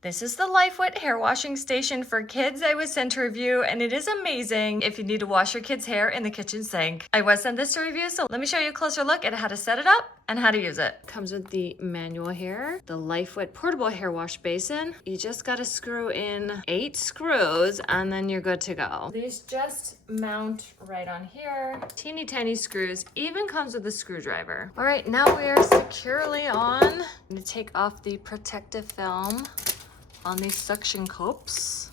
This is the Lifewit hair washing station for kids I was sent to review, and it is amazing if you need to wash your kids' hair in the kitchen sink. I was sent this to review, so let me show you a closer look at how to set it up and how to use it. Comes with the manual here, the Lifewit portable hair wash basin. You just gotta screw in 8 screws and then you're good to go. These just mount right on here. Teeny tiny screws, even comes with a screwdriver. All right, now we are securely on. I'm gonna take off the protective film on these suction cups.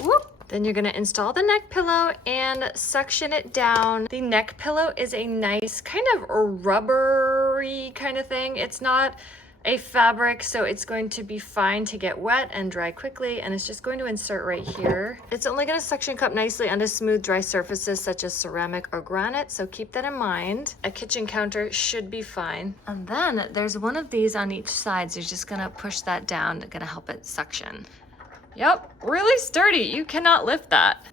Whoop. Then you're gonna install the neck pillow and suction it down. The neck pillow is a nice kind of rubbery kind of thing. It's not a fabric, so it's going to be fine to get wet and dry quickly, and it's just going to insert right here. It's only gonna suction cup nicely onto smooth, dry surfaces such as ceramic or granite, so keep that in mind. A kitchen counter should be fine. And then there's one of these on each side, so you're just gonna push that down, gonna help it suction. Yep, really sturdy. You cannot lift that.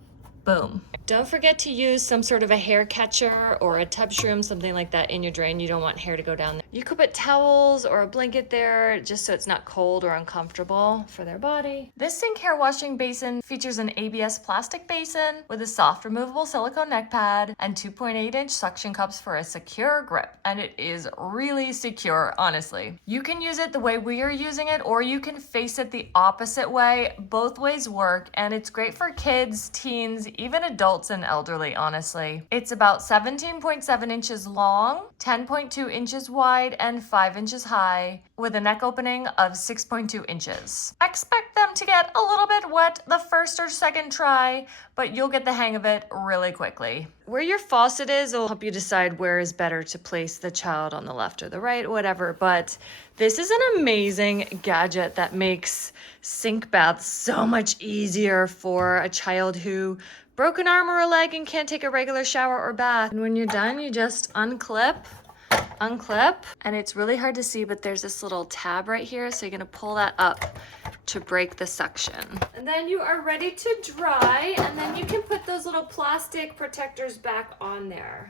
Boom. Don't forget to use some sort of a hair catcher or a tub shroom, something like that in your drain. You don't want hair to go down there. You could put towels or a blanket there just so it's not cold or uncomfortable for their body. This sink hair washing basin features an ABS plastic basin with a soft removable silicone neck pad and 2.8-inch suction cups for a secure grip. And it is really secure, honestly. You can use it the way we are using it, or you can face it the opposite way. Both ways work, and it's great for kids, teens, even adults and elderly, honestly. It's about 17.7 inches long, 10.2 inches wide, and 5 inches high, with a neck opening of 6.2 inches. Expect them to get a little bit wet the first or second try, but you'll get the hang of it really quickly. Where your faucet is will help you decide where is better to place the child, on the left or the right, whatever, but this is an amazing gadget that makes sink baths so much easier for a child who broke an arm or a leg and can't take a regular shower or bath. And when you're done, you just unclip, and it's really hard to see, but there's this little tab right here, so you're gonna pull that up to break the suction. And then you are ready to dry, and then you can put those little plastic protectors back on there.